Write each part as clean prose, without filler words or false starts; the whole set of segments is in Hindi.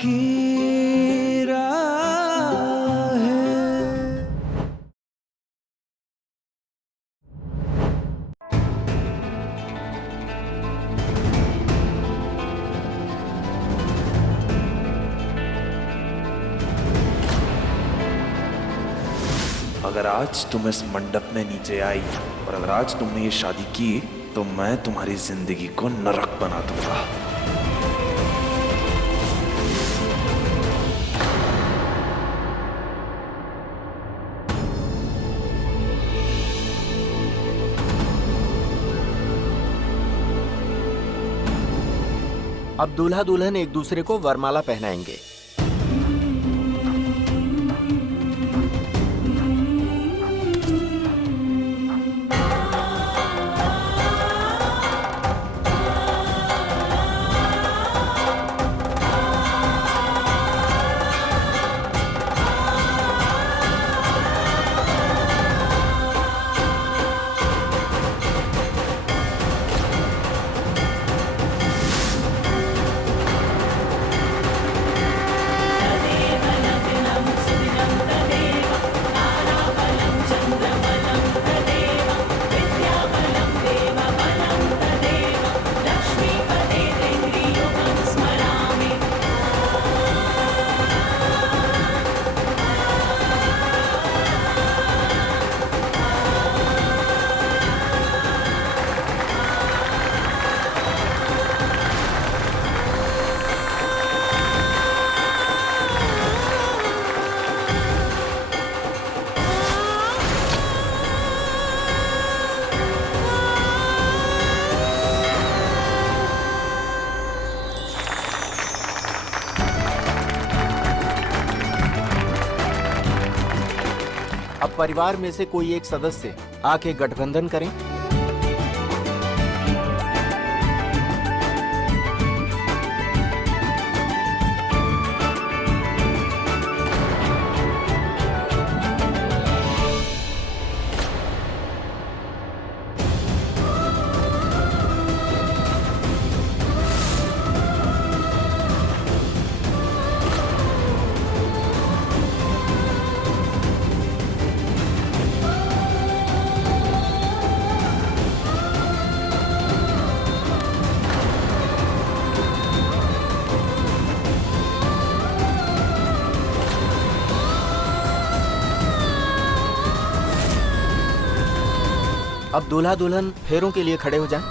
की राह है। अगर आज तुम इस मंडप में नीचे आई और अगर आज तुमने ये शादी की तो मैं तुम्हारी जिंदगी को नरक बना दूंगा। अब दूल्हा दुल्हन एक दूसरे को वरमाला पहनाएंगे। अब परिवार में से कोई एक सदस्य आके गठबंधन करें। अब दूल्हा दुल्हन फेरों के लिए खड़े हो जाएं।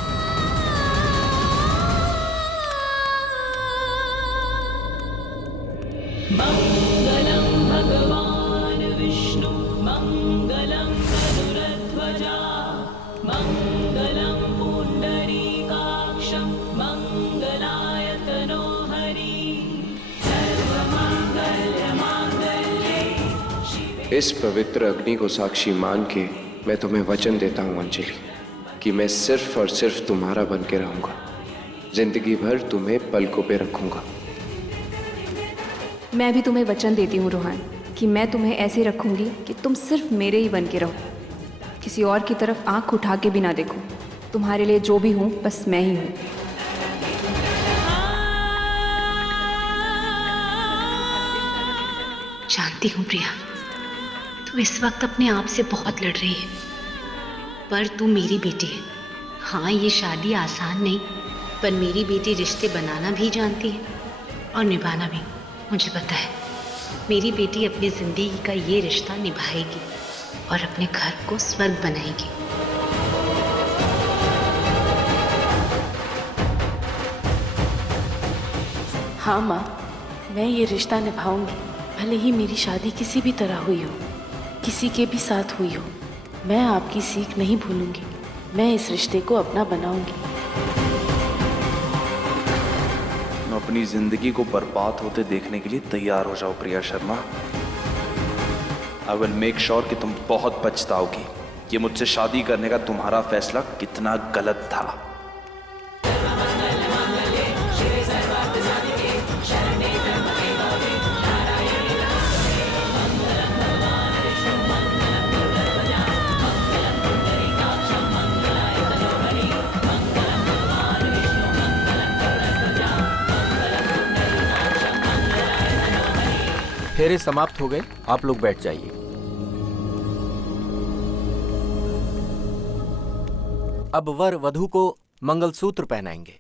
मंगलम भगवान विष्णु मंगलम गरुड़ध्वजा मंगलम पुंडरीकाक्षं मंगलाय तनोहरि सर्वमंगल मांगल्ये शिवे। इस पवित्र अग्नि को साक्षी मान के मैं तुम्हें वचन देता हूँ अंजलि कि मैं सिर्फ और सिर्फ तुम्हारा बन के रहूंगा, जिंदगी भर तुम्हें पलकों पे रखूंगा। मैं भी तुम्हें वचन देती हूँ रोहन कि मैं तुम्हें ऐसे रखूंगी कि तुम सिर्फ मेरे ही बन के रहो, किसी और की तरफ आंख उठा के भी ना देखो। तुम्हारे लिए जो भी हूँ बस मैं ही हूँ। जानती हूँ प्रिया, तू इस वक्त अपने आप से बहुत लड़ रही है, पर तू मेरी बेटी है। हाँ, ये शादी आसान नहीं, पर मेरी बेटी रिश्ते बनाना भी जानती है और निभाना भी। मुझे पता है मेरी बेटी अपनी जिंदगी का ये रिश्ता निभाएगी और अपने घर को स्वर्ग बनाएगी। हाँ माँ, मैं ये रिश्ता निभाऊंगी, भले ही मेरी शादी किसी भी तरह हुई हो, किसी के भी साथ हुई हो। मैं आपकी सीख नहीं भूलूंगी, मैं इस रिश्ते को अपना बनाऊंगी। अपनी जिंदगी को बर्बाद होते देखने के लिए तैयार हो जाओ Priya Sharma. I will make sure कि तुम बहुत पछताओगी कि मुझसे शादी करने का तुम्हारा फैसला कितना गलत था। फेरे समाप्त हो गए, आप लोग बैठ जाइए। अब वर वधू को मंगलसूत्र पहनाएंगे।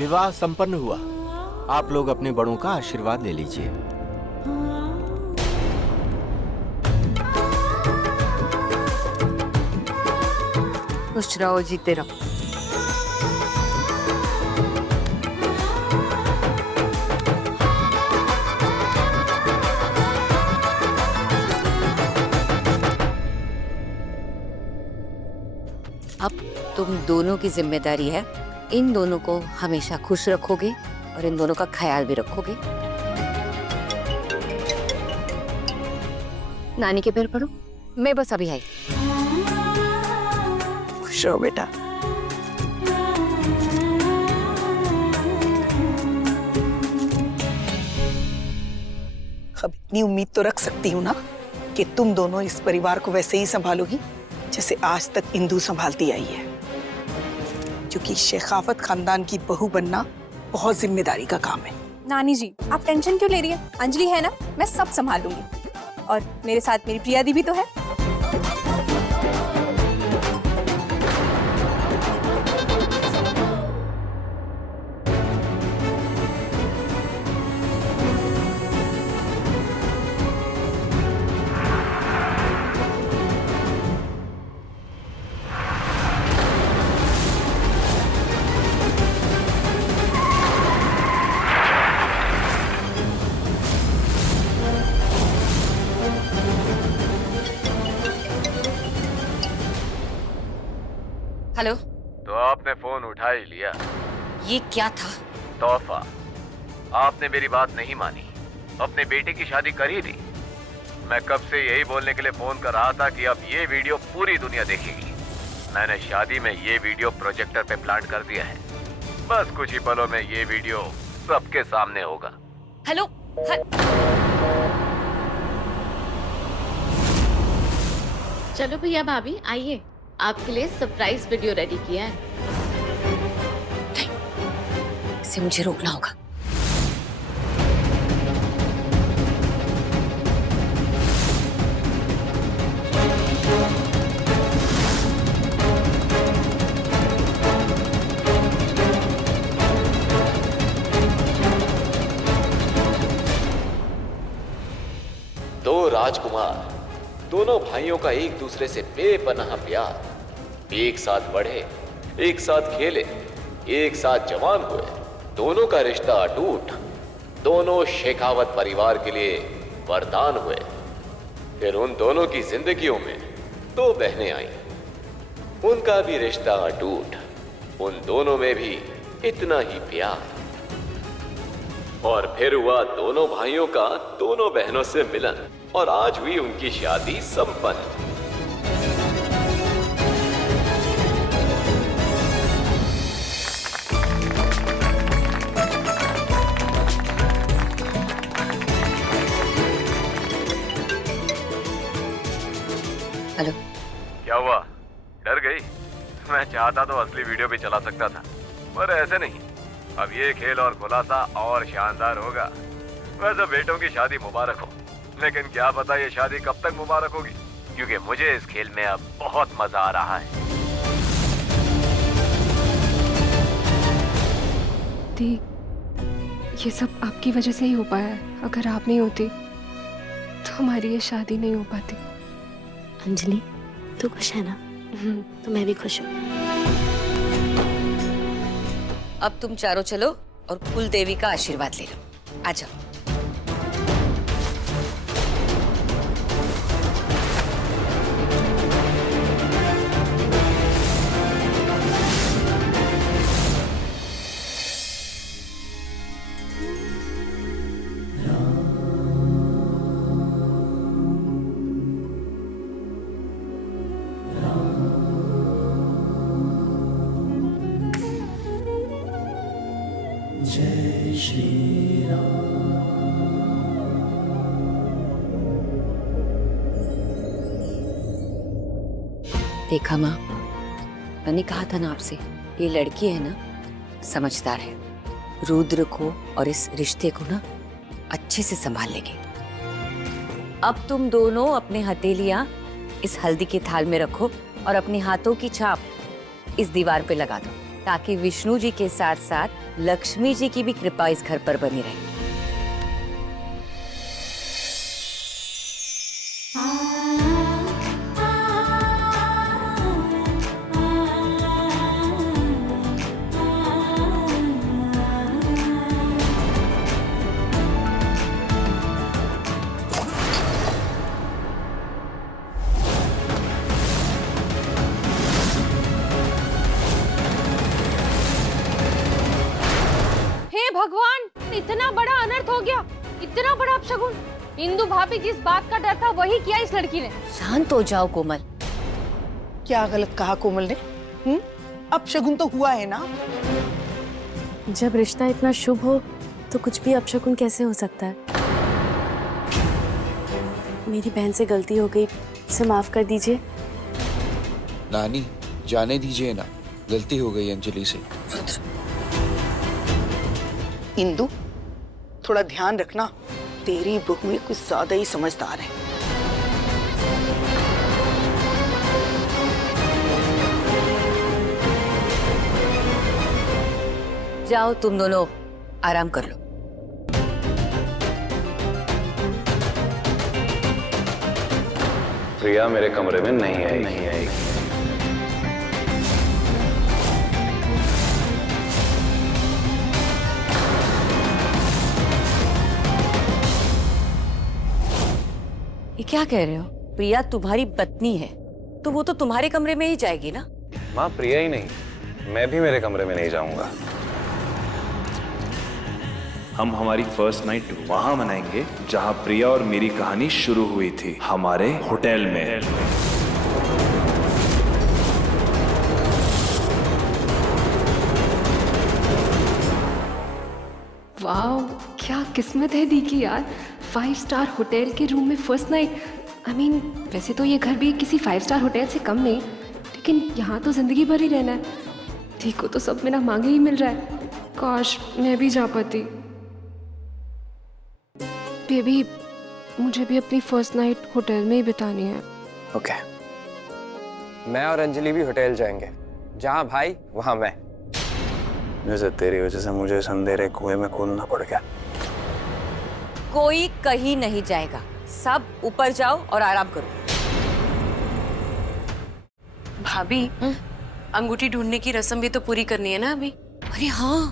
विवाह संपन्न हुआ। आप लोग अपने बड़ों का आशीर्वाद ले लीजिए। खुश रहो, जीते रहो। अब तुम दोनों की जिम्मेदारी है, इन दोनों को हमेशा खुश रखोगे और इन दोनों का ख्याल भी रखोगे। नानी के पैर पड़ो, मैं बस अभी आई। खुश रहो बेटा। अब इतनी उम्मीद तो रख सकती हूँ ना कि तुम दोनों इस परिवार को वैसे ही संभालोगी जैसे आज तक इंदु संभालती आई है, क्योंकि शेखावत खानदान की बहू बनना बहुत जिम्मेदारी का काम है। नानी जी, आप टेंशन क्यों ले रही हैं? अंजलि है ना, मैं सब संभाल लूंगी। और मेरे साथ मेरी प्रिया दी भी तो है। हेलो। तो आपने फोन उठा ही लिया। ये क्या था? तोहफा। आपने मेरी बात नहीं मानी, अपने बेटे की शादी कर ही दी। मैं कब से यही बोलने के लिए फोन कर रहा था कि अब ये वीडियो पूरी दुनिया देखेगी। मैंने शादी में ये वीडियो प्रोजेक्टर पे प्लांट कर दिया है। बस कुछ ही पलों में ये वीडियो सबके सामने होगा। हेलो। चलो भैया भाभी आइए, आपके लिए सरप्राइज वीडियो रेडी किया है। इसे मुझे रोकना होगा। दो राजकुमार, दोनों भाइयों का एक दूसरे से बेपनाह प्यार, एक साथ बढ़े, एक साथ खेले, एक साथ जवान हुए, दोनों का रिश्ता अटूट, दोनों शेखावत परिवार के लिए वरदान हुए। फिर उन दोनों की जिंदगियों में दो बहनें आईं, उनका भी रिश्ता अटूट, उन दोनों में भी इतना ही प्यार। और फिर हुआ दोनों भाइयों का दोनों बहनों से मिलन, और आज हुई उनकी शादी संपन्न। गई। मैं चाहता तो असली वीडियो भी चला सकता था, पर ऐसे नहीं। अब ये खेल और खुलासा और शानदार होगा। वैसे बेटों की शादी मुबारक हो, लेकिन क्या पता ये शादी कब तक मुबारक होगी, क्योंकि मुझे इस खेल में अब बहुत मजा आ रहा है। दी, ये सब आपकी वजह से ही हो पाया है। अगर आप नहीं होती तो हमारी ये शादी नहीं हो पाती। अंजलि, तू खुश है ना? तो मैं भी खुश हूँ। अब तुम चारों चलो और कुल देवी का आशीर्वाद ले लो। आ जाओ। देखा माँ, मैंने कहा था ना आपसे, ये लड़की है ना, समझदार है। रुद्र को और इस रिश्ते को ना अच्छे से संभाल लेगी। अब तुम दोनों अपने हथेलियां इस हल्दी के थाल में रखो और अपने हाथों की छाप इस दीवार पे लगा दो, ताकि विष्णु जी के साथ साथ लक्ष्मी जी की भी कृपा इस घर पर बनी रहे। भगवान, इतना बड़ा अनर्थ हो गया, इतना बड़ा अपशगुन। इंदु भाभी जिस बात का डर था वही किया इस लड़की ने। शांत हो जाओ कोमल। क्या गलत कहा कोमल ने? अपशगुन तो हुआ है ना। जब रिश्ता इतना शुभ हो तो कुछ भी अपशगुन कैसे हो सकता है? मेरी बहन से गलती हो गई, उसे माफ कर दीजिए। नानी, जाने दीजिए ना, गलती हो गई अंजलि से। इंदु, थोड़ा ध्यान रखना, तेरी बहुएं कुछ ज्यादा ही समझदार है। जाओ तुम दोनों आराम कर लो। प्रिया मेरे कमरे में नहीं आएगी। ये क्या कह रहे हो? प्रिया तुम्हारी पत्नी है तो वो तो तुम्हारे कमरे में ही जाएगी ना। माँ, प्रिया ही नहीं, मैं भी मेरे कमरे में नहीं जाऊंगा। हम हमारी फर्स्ट नाइट वहां मनाएंगे जहां प्रिया और मेरी कहानी शुरू हुई थी, हमारे होटल में। वाह, क्या किस्मत है दी की यार। 5 स्टार होटल के रूम में फर्स्ट नाइट। आई मीन, वैसे तो ये घर भी किसी 5 स्टार होटल से कम नहीं, लेकिन यहाँ तो जिंदगी भर ही रहना है। दी को तो सब बिना मांगे ही मिल रहा है। काश मैं भी जा पाती। बेबी, मुझे भी अपनी फर्स्ट नाइट होटल में ही बितानी है। ओके, मैं और अंजलि भी होटल जाएंगे। जहाँ भाई वहाँ मैं। जैसे तेरी वजह से मुझे इस अंधेरे कुएं में कूदना पड़ गया। कोई कहीं नहीं जाएगा, सब ऊपर जाओ और आराम करो। भाभी, अंगूठी ढूंढने की रस्म भी तो पूरी करनी है ना अभी। अरे हाँ,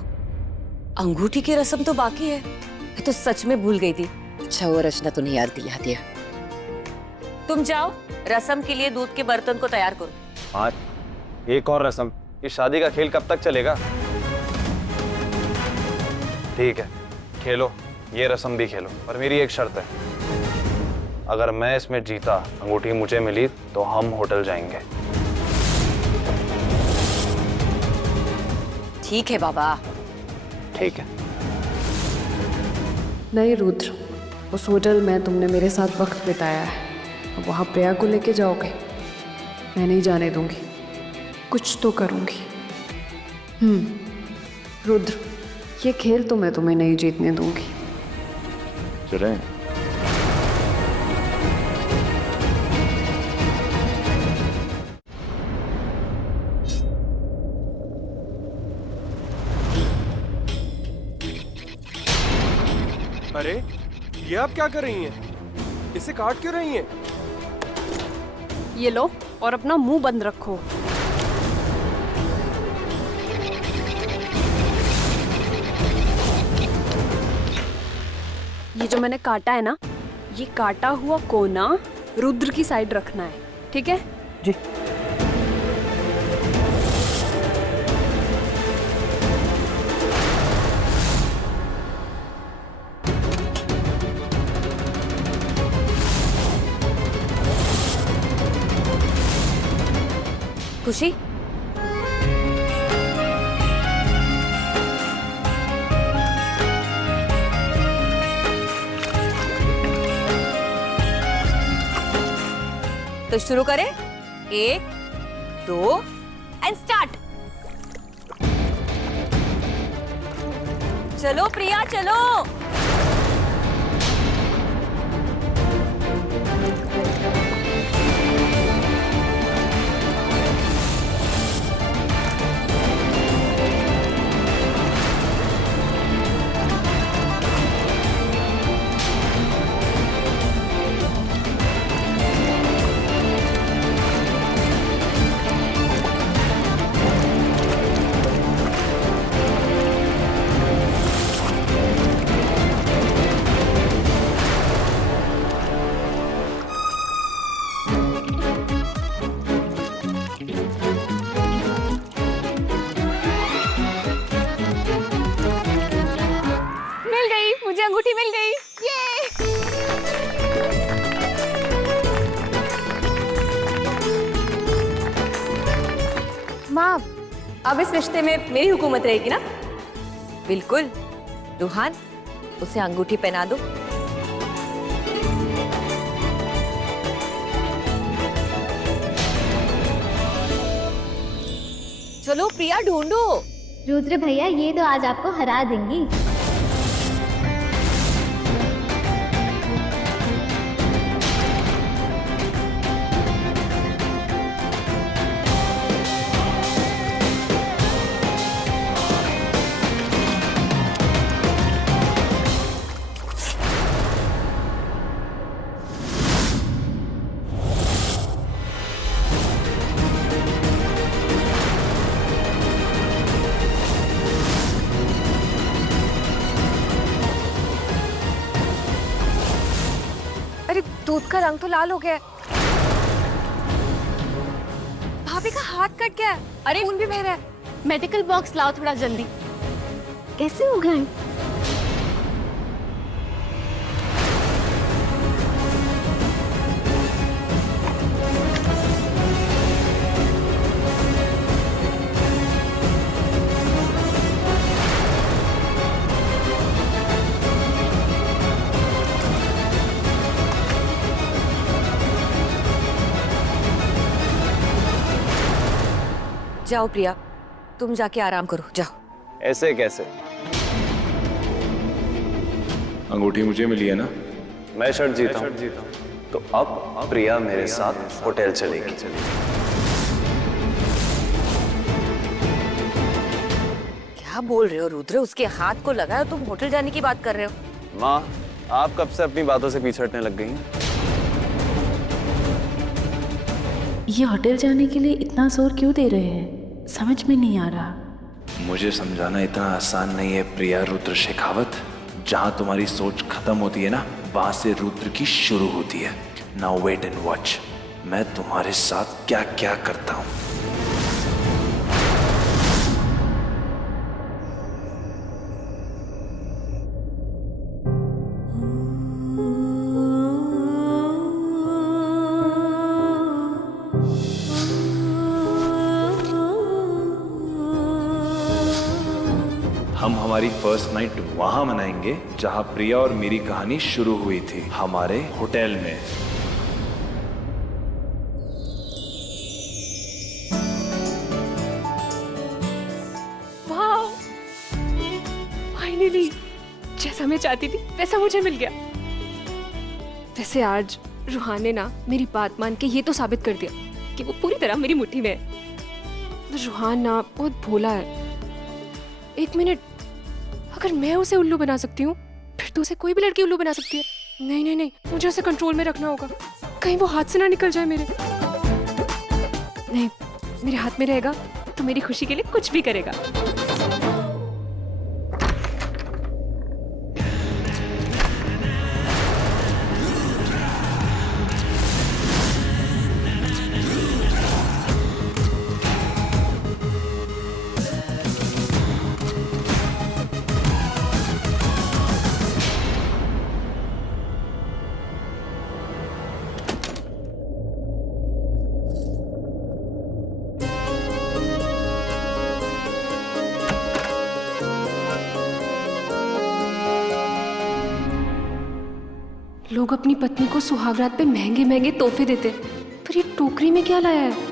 अंगूठी की रस्म तो बाकी है। मैं तो सच में भूल गई थी। अच्छा हुआ रचना तूने याद दिला दिया। तुम जाओ, रस्म के लिए दूध के बर्तन को तैयार करो। हाँ, एक और रस्म। इस शादी का खेल कब तक चलेगा? ठीक है, खेलो, ये रस्म भी खेलो, पर मेरी एक शर्त है। अगर मैं इसमें जीता, अंगूठी मुझे मिली, तो हम होटल जाएंगे। ठीक है बाबा। ठीक है। नहीं रुद्र, उस होटल में तुमने मेरे साथ वक्त बिताया है, अब वहाँ प्रिया को लेके जाओगे? मैं नहीं जाने दूंगी। कुछ तो करूँगी। रुद्र, ये खेल तो मैं तुम्हें नहीं जीतने दूंगी। चलें। अरे ये आप क्या कर रही हैं? इसे काट क्यों रही हैं? ये लो और अपना मुंह बंद रखो। ये जो मैंने काटा है ना, ये काटा हुआ कोना रुद्र की साइड रखना है, ठीक है? जी। खुशी, तो शुरू करें। 1, 2 एंड स्टार्ट। चलो प्रिया चलो। अंगूठी मिल गई। ये माँ, अब इस रिश्ते में मेरी हुकूमत रहेगी ना? बिल्कुल। रूहान, उसे अंगूठी पहना दो। चलो प्रिया ढूंढो। रुद्र भैया, ये तो आज आपको हरा देंगी। दूध का रंग तो लाल हो गया है। भाभी का हाथ कट गया है। अरे खून भी बह रहा है। मेडिकल बॉक्स लाओ थोड़ा जल्दी। कैसे हो गए? जाओ प्रिया, तुम जाके आराम करो, जाओ। ऐसे कैसे? अंगूठी मुझे मिली है ना? मैं शर्ट जीता हूँ, तो अब प्रिया मेरे साथ होटल चलेगी। क्या बोल रहे हो रुद्र? उसके हाथ को लगा है, तुम होटल जाने की बात कर रहे हो? माँ, आप कब से अपनी बातों से पीछे हटने लग गई हैं? ये होटल जाने के लिए इतना जोर क्यों दे रहे हैं? समझ में नहीं आ रहा। मुझे समझाना इतना आसान नहीं है प्रिया रुद्र शेखावत। जहां तुम्हारी सोच खत्म होती है ना, वहां से रुद्र की शुरू होती है। नाउ वेट एंड वॉच, मैं तुम्हारे साथ क्या क्या करता हूं। हम हमारी फर्स्ट नाइट वहां मनाएंगे जहां प्रिया और मेरी कहानी शुरू हुई थी, हमारे होटल में। जैसा मैं चाहती थी वैसा मुझे मिल गया। वैसे आज रूहान ने ना मेरी बात मान के ये तो साबित कर दिया कि वो पूरी तरह मेरी मुट्ठी में है। रूहान ना बहुत भोला है। एक मिनट, अगर मैं उसे उल्लू बना सकती हूँ फिर तो उसे कोई भी लड़की उल्लू बना सकती है। नहीं नहीं नहीं, मुझे उसे कंट्रोल में रखना होगा, कहीं वो हाथ से ना निकल जाए मेरे। नहीं, मेरे हाथ में रहेगा तो मेरी खुशी के लिए कुछ भी करेगा। लोग अपनी पत्नी को सुहागरात पे महंगे महंगे तोहफे देते, पर ये टोकरी में क्या लाया है?